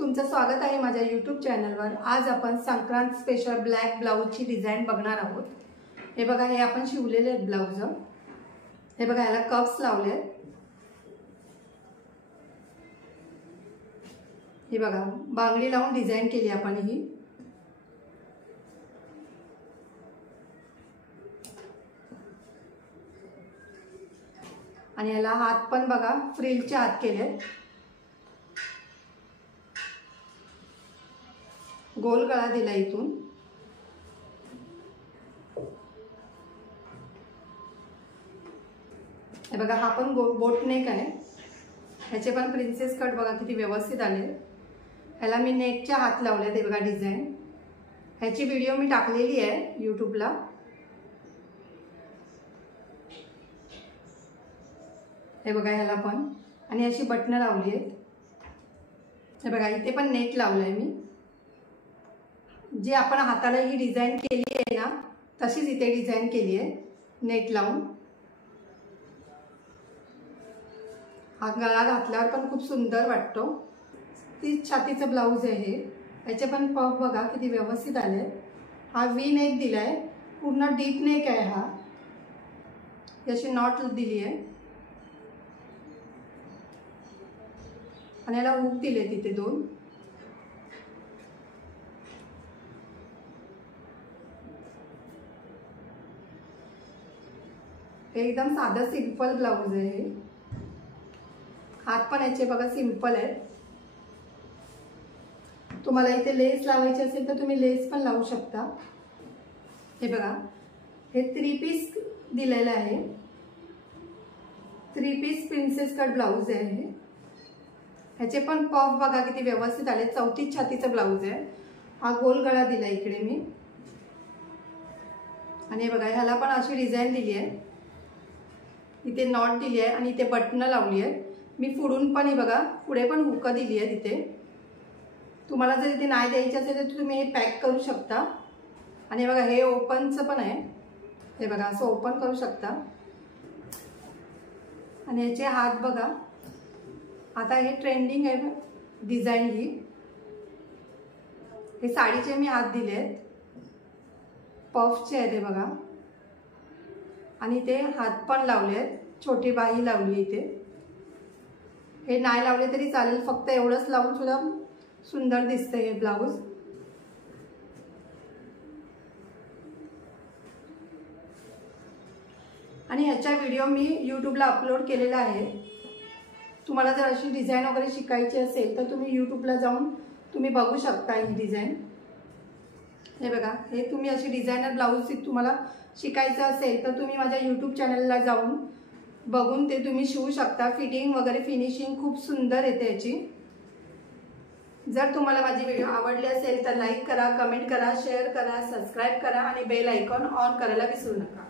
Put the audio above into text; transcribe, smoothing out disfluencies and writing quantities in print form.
तुमचं स्वागत आहे माझ्या यूट्यूब चॅनलवर। आज आपण संक्रांत स्पेशल ब्लॅक ब्लाउजची डिझाइन बघणार आहोत। हे बघा, हे आपण शिवलेले आहेत ब्लाउज। हे बघा, याला कप्स लावले आहेत। हे बघा, बांगडी लावून डिझाइन केली आपण ही। आणि याला हात पण बघा, फ्रिलचे हात केले। गोल गळा दिला इथून। हे बघा, हा पण बोट नेक आहे। ह्याचे पण प्रिन्सेस कट बघा किती व्यवस्थित आले। ह्याला मी नेकच्या हात लावले। ते बघा डिझाइन, ह्याची व्हिडिओ मी टाकलेली आहे यूट्यूबला। हे बघा, ह्याला पण आणि अशी बटणं लावली आहेत। हे बघा, इथे पण नेट लावलाय मी। जे आपण हाताला ही डिझाइन केली आहे ना, तशीच इथे डिझाइन केली आहे नेट लावून। हा गळा घातल्यावर पण खूप सुंदर वाटतो। ती छातीचं ब्लाउज आहे हे। याचे पण पफ बघा किती व्यवस्थित आले। हा वी नेक दिलाय, पूर्ण डीप नेक आहे हा। याची नॉट दिली आहे आणि याला हुक दिले तिथे दोन। एकदम साधा सिंपल ब्लाउज आहे। हात पण याचे बघा सिंपल आहेत। तुम्हाला इथे लेस लावायची असेल तर तुम्ही लेस पण लावू शकता। हे बघा, हे 3 पीस दिलेलं आहे। 3 पीस प्रिन्सेस कट ब्लाउज आहे हे। ह्याचे पण पफ बघा किती व्यवस्थित आले। 34 छातीचं ब्लाउज आहे। हा गोल गळा दिला इकडे मी। आणि हे बघा, ह्याला पण अशी डिझाइन दिली आहे। इथे नॉट दिली आहे आणि इथे बटणं लावली आहे। मी पुढून पण हे बघा, पुढे पण हुक दिली आहे तिथे। तुम्हाला जर इथे नाही द्यायची असेल तर तुम्ही हे पॅक करू शकता। आणि बघा, हे ओपनचं पण आहे। हे बघा, असं ओपन करू शकता। आणि याचे हात बघा, आता हे ट्रेंडिंग आहे डिझाइन ही। हे साडीचे मी हात दिले आहेत, पफचे आहेत हे बघा। आणि ते हात पण लावले आहेत, छोटी बाही लावली इथे। हे नाही लावले तरी चालेल, फक्त एवढंच लावून सुद्धा सुंदर दिसते हे ब्लाउज। आणि ह्याचा व्हिडिओ मी यूट्यूबला अपलोड केलेला आहे। तुम्हाला जर अशी डिझाइन वगैरे शिकायची असेल तर तुम्ही यूट्यूबला जाऊन तुम्ही बघू शकता ही डिझाइन। हे बघा, हे तुम्ही अशी डिझायनर ब्लाउज तुम्हाला शिकायचं असेल तर तुम्ही माझ्या यूट्यूब चॅनलला जाऊन बघून ते तुम्ही शिवू शकता। फिटिंग वगैरे फिनिशिंग खूप सुंदर येते याची। जर तुम्हाला माझी व्हिडिओ आवडली असेल तर लाईक करा, कमेंट करा, शेअर करा, सबस्क्राईब करा आणि बेल आयकॉन ऑन करायला विसरू नका।